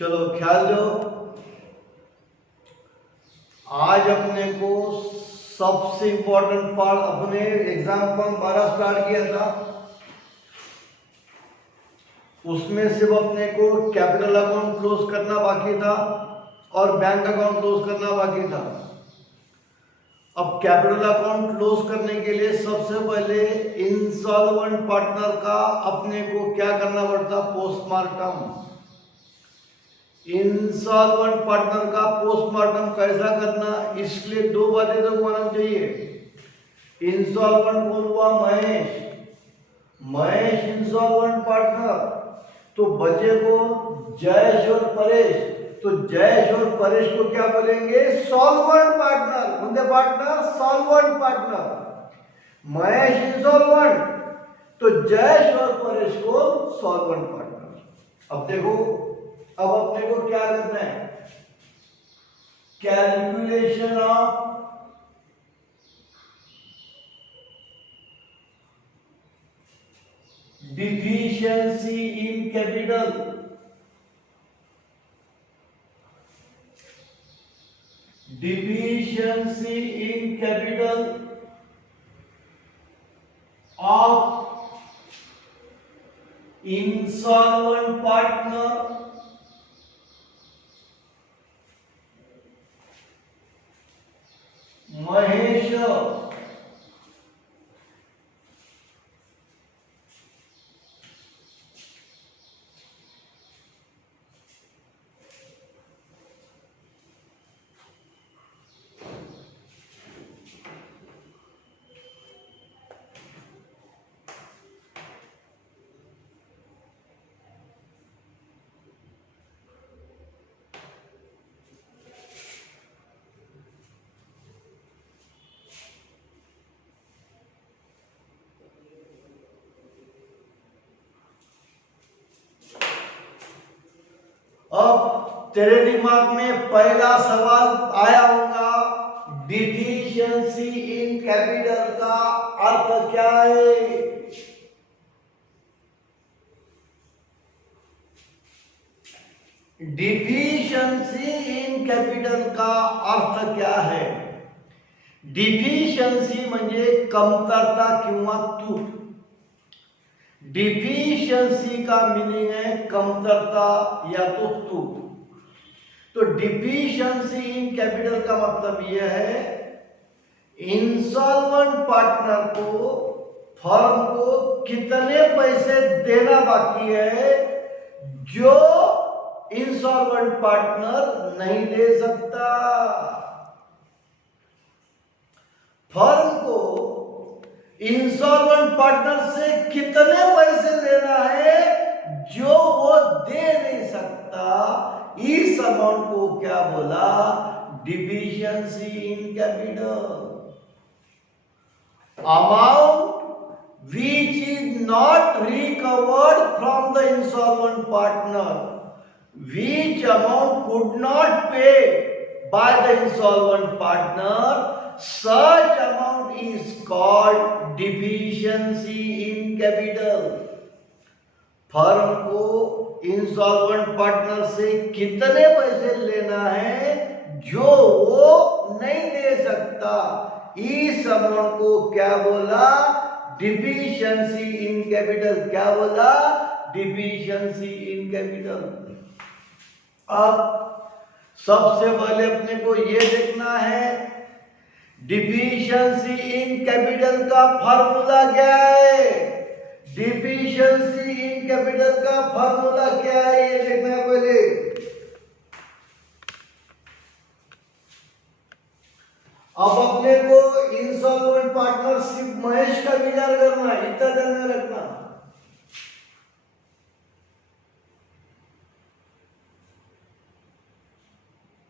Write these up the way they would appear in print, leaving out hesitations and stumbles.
चलो ख्याल दो। आज अपने को सबसे इंपॉर्टेंट पार्ट, अपने एग्जाम फॉर्म 12 स्टार्ट किया था, उसमें सिर्फ अपने को कैपिटल अकाउंट क्लोज करना बाकी था और बैंक अकाउंट क्लोज करना बाकी था। अब कैपिटल अकाउंट क्लोज करने के लिए सबसे पहले इंसॉल्वेंट पार्टनर का अपने को क्या करना पड़ता, पोस्टमार्टम। इंसॉल्वेंट पार्टनर का पोस्टमार्टम कैसा करना, इसलिए दो बातें तो मालूम चाहिए। इंसॉल्वेंट कौन हुआ, महेश इंसॉल्वेंट पार्टनर। तो बचे को जयेश और परेश, तो जयेश और परेश को क्या बोलेंगे, सॉल्वेंट पार्टनर। कौन partner, solvent partner. Mahesh insolvent, तो जयेश और परेश को सॉल्वेंट पार्टनर। अब देखो, अब अपने को क्या करना है, calculation of deficiency in capital. Deficiency in capital of insolvent partner Mahesh अब तेरे दिमाग में पहला सवाल आया होगा, डिफिशियंसी इन कैपिटल का अर्थ क्या है। डिफिशियंसी इन कैपिटल का अर्थ क्या है। डिफिशियंसी म्हणजे कमतरता किंवा तूट। डिफिशियंसी का मीनिंग है कमतरता या तो तूट। तो डिफिशियंसी इन कैपिटल का मतलब यह है, इंसॉल्वेंट पार्टनर को, फर्म को कितने पैसे देना बाकी है जो इंसॉल्वेंट पार्टनर नहीं दे सकता। फर्म को इंसॉल्वेंट पार्टनर से कितने पैसे लेना है जो वो दे नहीं सकता, इस अमाउंट को क्या बोला, deficiency in capital. Amount which is not recovered from the insolvent partner, which amount could not pay by the insolvent partner, such amount is called deficiency in capital। Firm को इंसॉल्वेंट पार्टनर से कितने पैसे लेना है जो वो नहीं दे सकता, इस अमाउंट को क्या बोला, डिफिशियंसी इन कैपिटल। क्या बोला, डिफिशियंसी इन कैपिटल। अब सबसे पहले अपने को यह देखना है, डिफिशियंसी इन कैपिटल का फॉर्मूला क्या है। डिफिशियंसी इन कैपिटल का फॉर्मूला क्या है, ये देखना है पहले। अब अपने को इंसॉल्वेंट पार्टनरशिप महेश का विचार करना है, इतना ध्यान में रखना।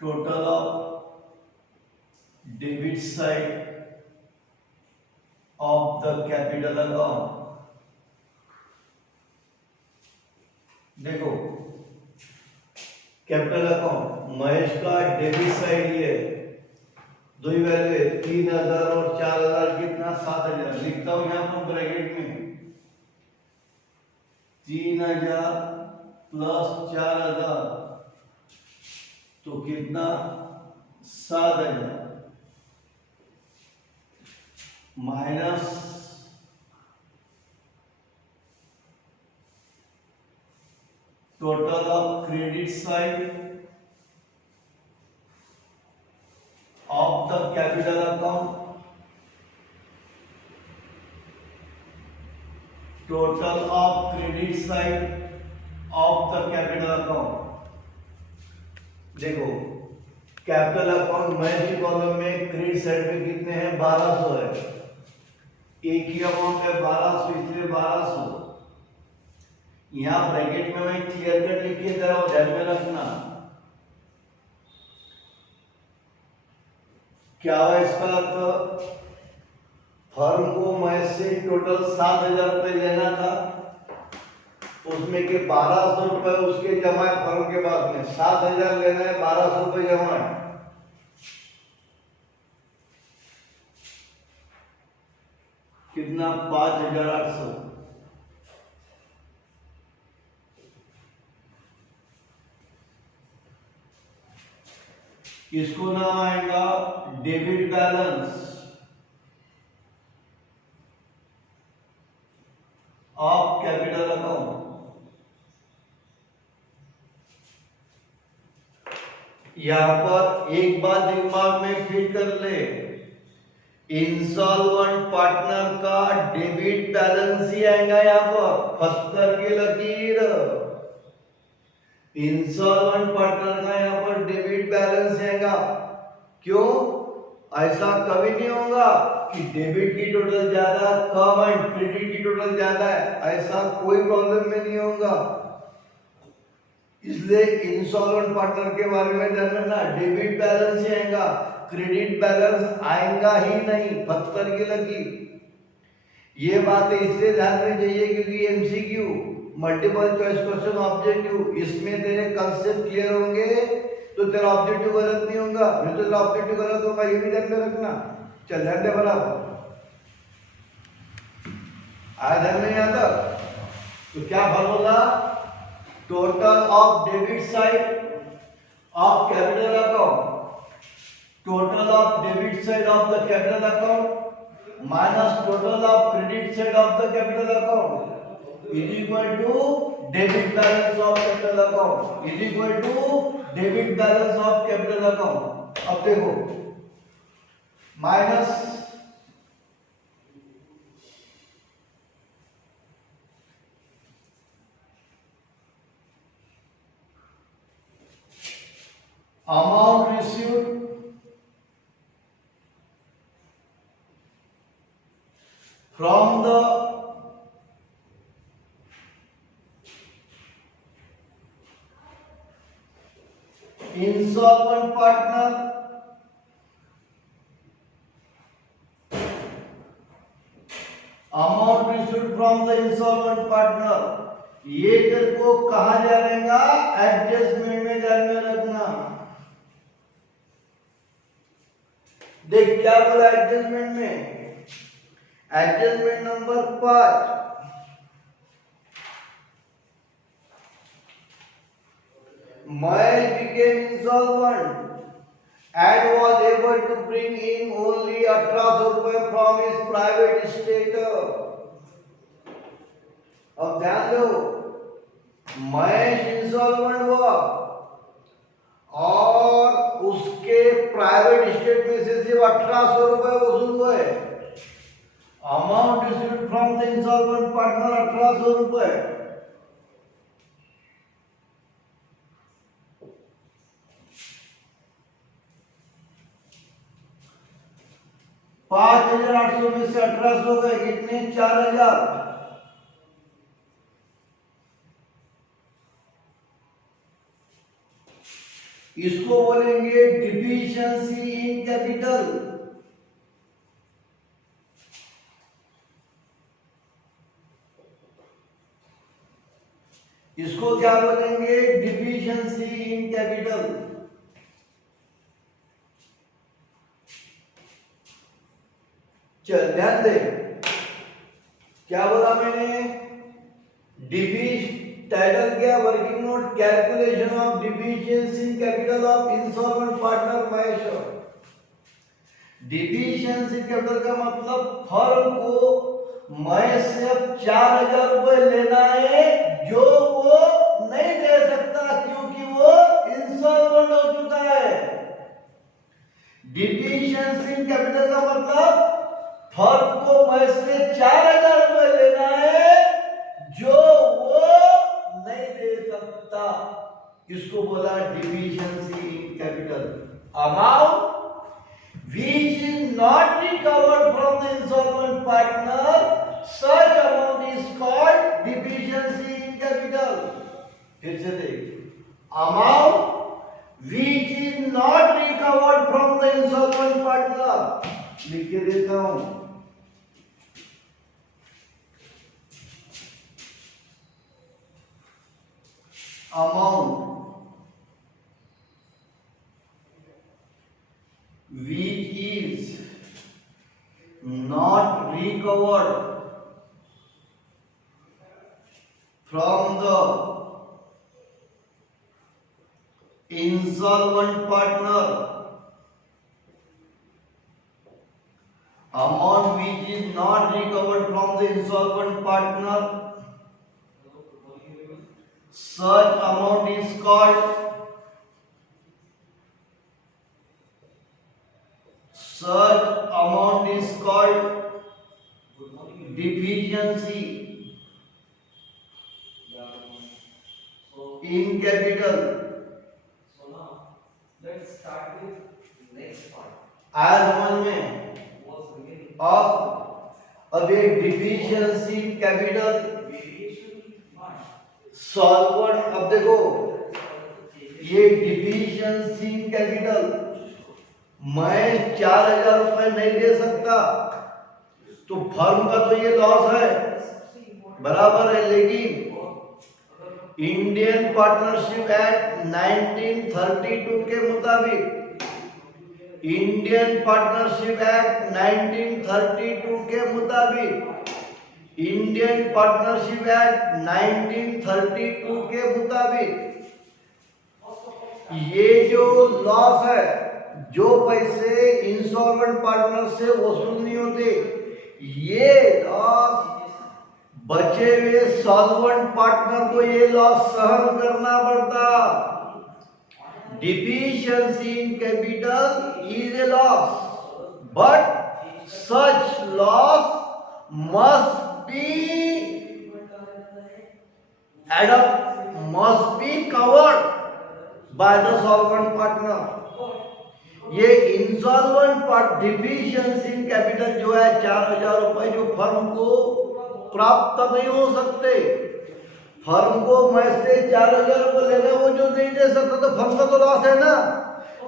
Total of debit side of the capital account. देखो, कैपिटल अकाउंट महेश का डेबिट साइड ये दो ही वैल्यू है, 3000 और 4000, कितना 7000। लिखता हूं यहां पर ब्रैकेट में, 3000 प्लस 4000 तो कितना 7,000 minus total of credit side of the capital account, total of credit side of the capital account। देखो कैपिटल अकाउंट में भी कॉलम में क्रेडिट साइड पे कितने हैं 1200 है, एक ही अमाउंट है 1200 इसलिए 1200। यहाँ ब्रैकेट में मैं क्लियर कट लिख के जरा ध्यान में रखना क्या है इसका अर्थ। फर्म को मैं से टोटल 7,000 रुपए लेना था, उसमें के 1200 रुपए उसके जमा है फर्म के पास में, 7,000 लेना है 1200 रुपए जमा है। कितना 5,800। इसको नाम आएगा debit balance of capital account. यहां पर एक बात दिमाग में फिट कर ले, इंसॉल्वेंट पार्टनर का डेबिट बैलेंस ही आएगा यहां पर, पत्थर की लकीर। इंसॉल्वेंट पार्टनर का यहां पर डेबिट बैलेंस आएगा। क्यों? ऐसा कभी नहीं होगा कि डेबिट की टोटल ज्यादा कम है क्रेडिट की टोटल ज्यादा है, ऐसा कोई प्रॉब्लम में नहीं होगा। इसलिए इंसॉल्वेंट पार्टनर के बारे में ध्यान रखना, डेबिट बैलेंस ही आएगा, क्रेडिट बैलेंस आएगा ही नहीं, पत्थर की लकीर। ये बात इसलिए ध्यान में चाहिए क्योंकि MCQ multiple choice question objective इसमें तेरे कंसेप्ट क्लियर होंगे तो तेरा ऑब्जेक्टिव गलत नहीं होगा, नहीं तो तेरा ऑब्जेक्टिव गलत होगा, ये भी ध्यान में रखना। चल ध्यान दे बराबर, आया ध्यान में यहाँ तक? तो क्या formula, total of debit side of capital account, total of debit side of the capital account minus total of credit side of the capital account is equal to debit balance of capital account is equal to debit balance of capital account। अब देखो minus amount received from the insolvent partner amount received from the insolvent partner, ये तेरे को कहा जाएगा adjustment में ध्यान में रखना। देख क्या बोला एडजस्टमेंट में, adjustment number 5, Miles became insolvent and was able to bring in only 1800 रुपए from his private estate। अब ध्यान दो, महेश इंसॉल्वेंट हुआ और उसके प्राइवेट स्टेट में से सिर्फ 1800 रुपए वसूल हुए। Amount received from the insolvent partner 1800 रुपए। पांच 5,800 में से 1800 गए कितने, 4,000। इसको बोलेंगे डिफिशियंसी इन कैपिटल। इसको क्या बोलेंगे, डिफिशियंसी इन कैपिटल। चल ध्यान दे, क्या बोला मैंने, टाइटल क्या, working note, calculation of deficiency capital of insolvent partner Mahesh. Deficiency capital का मतलब फर्म को महेश से अब 4,000 रुपए लेना है जो वो नहीं दे सकता क्योंकि वो इंसॉल्वेंट हो चुका है। डिफिशिएंसी कैपिटल का मतलब फर्म को महेश से 4,000 रुपए लेना है जो वो नहीं दे सकता, इसको बोला deficiency in capital. Amount which is not recovered from the insolvent partner, such amount is called deficiency in capital। फिर से देख, amount which is not recovered from the insolvent partner, लिख के देता हूं, amount which is not recovered from the insolvent partner, amount which is not recovered from the insolvent partner, such amount is called deficiency in capital। So now let's start with next part। आया समझ में? अब ये deficiency capital solvent, अब देखो ये deficiency capital मैं 4,000 रुपए नहीं दे सकता तो फर्म का तो ये लॉस है, बराबर है। लेकिन इंडियन पार्टनरशिप एक्ट 1932 के मुताबिक, इंडियन पार्टनरशिप एक्ट 1932 के मुताबिक, इंडियन पार्टनरशिप एक्ट 1932 के मुताबिक ये जो लॉस है, जो पैसे इंसॉल्वेंट पार्टनर से वसूल नहीं होते, ये लॉस बचे हुए सॉल्वेंट पार्टनर को ये लॉस सहन करना पड़ता। Deficiency in capital is a loss, but such loss must be covered by the solvent partner. ये insolvent part deficiency in capital जो है 4,000 रुपए जो फर्म को प्राप्त नहीं हो सकते, फर्म को मैं से 4,000 रुपए लेना, वो जो नहीं दे सकता तो फर्म का तो लॉस है ना।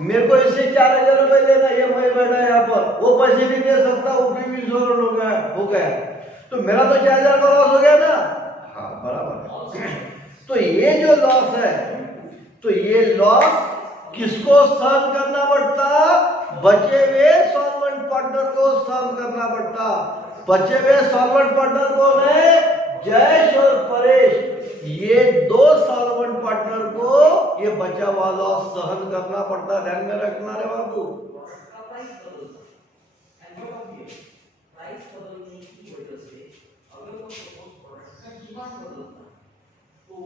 मेरे को इससे 4,000 रुपए लेना, ये मैं बैठा यहाँ पर, वो पैसे नहीं दे सकता, वो भी इंश्योरेंस हो गया तो मेरा तो 4,000 का लॉस हो गया ना। हाँ बराबर। तो ये जो लॉस है, तो ये लॉस किसको सहन करना पड़ता? बचे हुए सॉल्वेंट पार्टनर को सहन करना पड़ता। बचे हुए सॉल्वेंट पार्टनर कौन है? जयेश और परेश। ये दो सॉल्वेंट पार्टनर को ये बचा हुआ लॉस सहन करना पड़ता। ध्यान में रखना रे बाबू।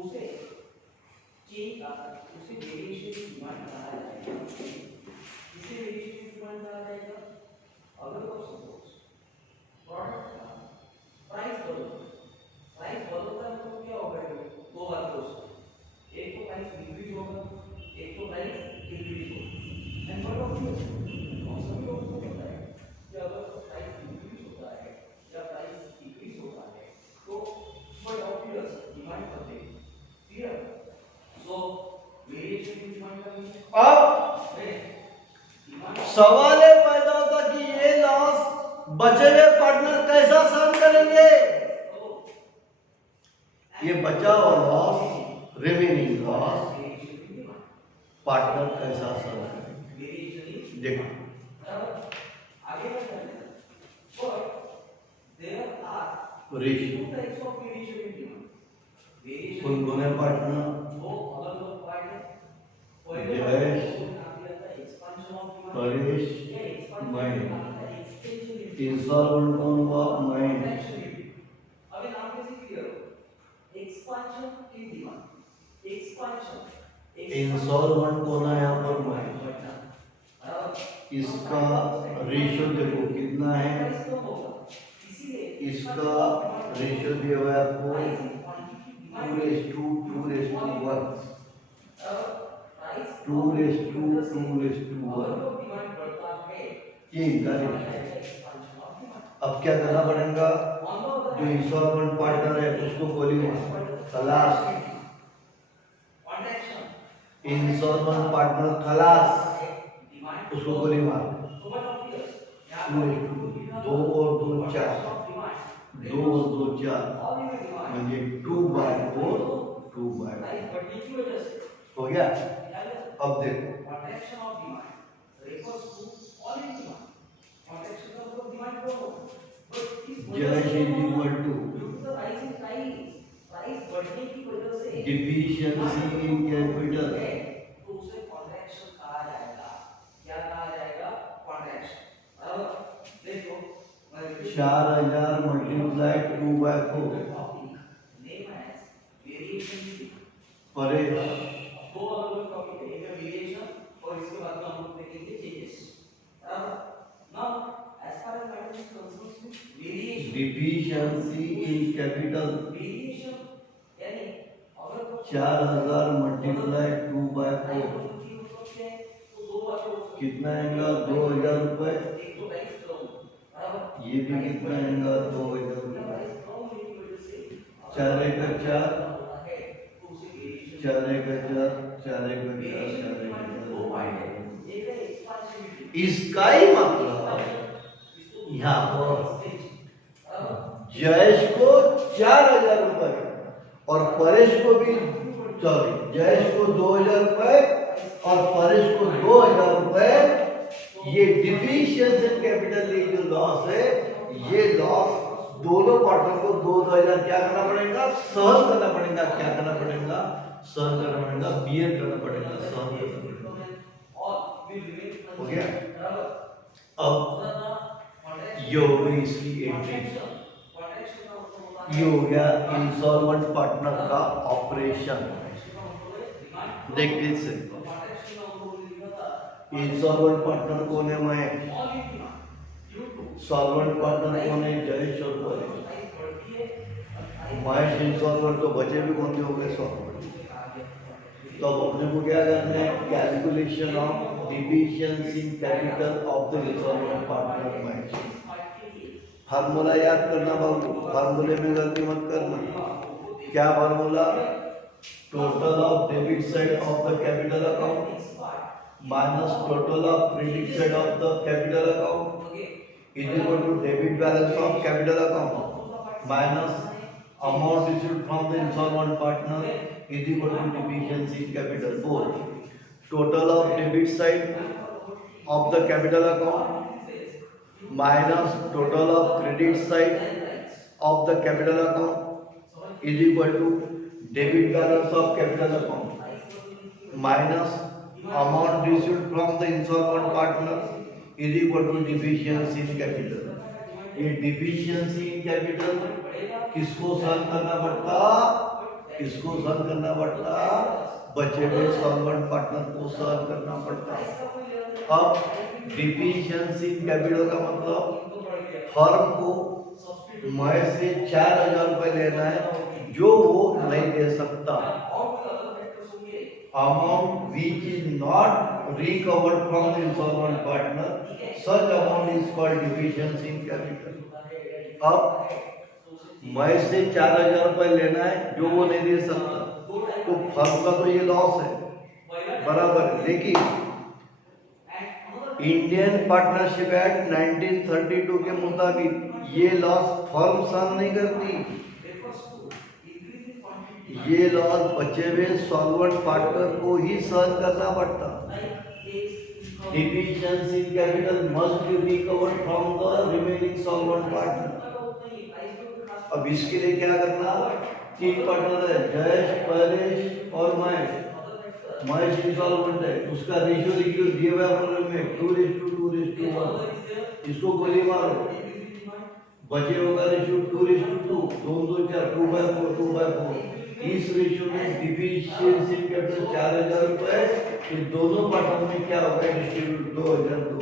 उसे वेरिएशन डिमांड कहा जाएगा, इसे वेरिएशन डिमांड कहा जाएगा। अगर तो सपोज प्रोडक्ट का प्राइस बदलता है तो क्या होगा? दो बात हो सकती है, एक तो प्राइस इंक्रीज होगा, एक तो प्राइस डिक्रीज होगा। एंड व्हाट ऑब्वियस, हम सभी लोगों को पता है कि अगर प्राइस इंक्रीज होता है या प्राइस डिक्रीज होता है तो व्हाट ऑब्वियस डिमांड बढ़ती है। क्लियर? सो वेरिएशन की डिमांड करनी है। अब सवाल ये पैदा होता कि ये लॉस बचे हुए पार्टनर कैसा सहन करेंगे? ये बचा हुआ लॉस, रिमेनिंग लॉस पार्टनर कैसा सहन करेंगे? देखो आगे बढ़ते हैं। But there are ratio two types of variation in demand. Variation कौन कौन है पार्टनर? वो अलग अलग पार्ट है। कोई Jayesh, expansion of demand, Paresh, मैं। एक्सटेंशन, इंस्टॉलमेंट कौन हुआ? मैं। अभी नाम कैसे क्लियर हो? एक्सपेंशन की डिमांड, एक्सपेंशन, इंस्टॉलमेंट कौन है यहाँ पर? मैं। इसका रेशियो देखो कितना है, इसका रेशियो दिया हुआ है आपको 2:2, 2:1, 2:1, ये इनका रेशियो। अब क्या करना पड़ेगा? जो इंस्टॉलमेंट पार्टनर है उसको बोलिए खलास, इंस्टॉलमेंट पार्टनर खलास, उसको गोली मार। 2 और 2 4, 2 और 2 4 म्हणजे 2/4, 2/4 हो गया। अब देखो Jayesh is equal to deficiency in capital, तो उसे कॉन्ट्रैक्शन कहा जाएगा। क्या कहा जाएगा? कॉन्ट्रैक्शन। देखो 4000 multiply 2/4 name as variation Paresh, दो अलग अलग टॉपिक है, एक है वेरिएशन और इसके बाद में हम लोग देखेंगे changes. Now as far as matter is concerned, variation deficiency in capital variation यानी अगर 4000 मल्टीप्लाई 2/4 कितना आएगा? 2000 रुपए। ये भी कितना आएगा? 2000 रुपए। 4 का 4, 4 का 4, 4 का 4, 4 का 4। इसका ही मतलब यहाँ पर जयेश को 4000 रुपए और परेश को भी, सॉरी, जयेश को 2000 रुपए और परेश को 2000 रुपए। ये डिफिशियंसी इन कैपिटल जो लॉस है, ये लॉस दोनों पार्टनर को 2000 क्या करना पड़ेगा? सहन करना पड़ेगा। क्या करना पड़ेगा? सहन करना पड़ेगा, बियर करना पड़ेगा, सहन करना पड़ेगा। हो गया। अब ये हो गई इसकी एंट्री, ये हो गया इंस्टॉलमेंट पार्टनर का ऑपरेशन। देखिए से इंस्टॉलमेंट पार्टनर कौन है? मैं। सॉल्वेंट पार्टनर कौन है? जयेश और परेश। मैं इंस्टॉलमेंट तो बचे भी कौन से हो गए? सॉल्वेंट। तो अब अपने को क्या करना है? Calculation of deficiency in capital of the installment partner match. Formula याद करना बाबू, फार्मूले में गलती मत करना। क्या formula? Total of debit side of the capital account minus total of credit side of the capital account is equal to debit balance of capital account minus amount issued from the installment partner is equal to deficiency in capital. Both total of debit side of the capital account minus total of credit side of the capital account is equal to debit balance of capital account minus amount issued from the installment partner is equal to deficiency in capital. ये deficiency in capital किसको सहन करना पड़ता? किसको सहन करना पड़ता? बचे हुए सॉल्वेंट पार्टनर को सहन करना पड़ता। अब डिफिशियंसी इन कैपिटल का मतलब फर्म को मैं से 4000 रुपए लेना है जो वो नहीं दे सकता। Amount which is not recovered from the installment partner, such amount is called deficiency in capital. अब मैं से 4000 रुपए लेना है जो वो नहीं दे सकता, तो फर्म का तो ये लॉस है, बराबर। लेकिन इंडियन पार्टनरशिप एक्ट 1932 के मुताबिक ये लॉस फर्म सहन नहीं करती, ये लॉस बचे हुए सॉल्वेंट पार्टनर को ही सहन करना पड़ता। Deficiency in capital must be recovered from the remaining solvent partner. अब इसके लिए क्या करना? तीन पार्टनर है, जयेश, परेश और महेश। महेश इंसॉल्वेंट है, उसका रेशियो लिखिए दिए हुए प्रॉब्लम में 2:1। इसको गोली मारो, बचे होगा रेशियो 2:2, 2 2 4, 2/4। इस रेशियो में डिफिशियंसी कैपिटल 4000 रुपए, ये दोनों पार्टनर में क्या होगा डिस्ट्रीब्यूट 2000।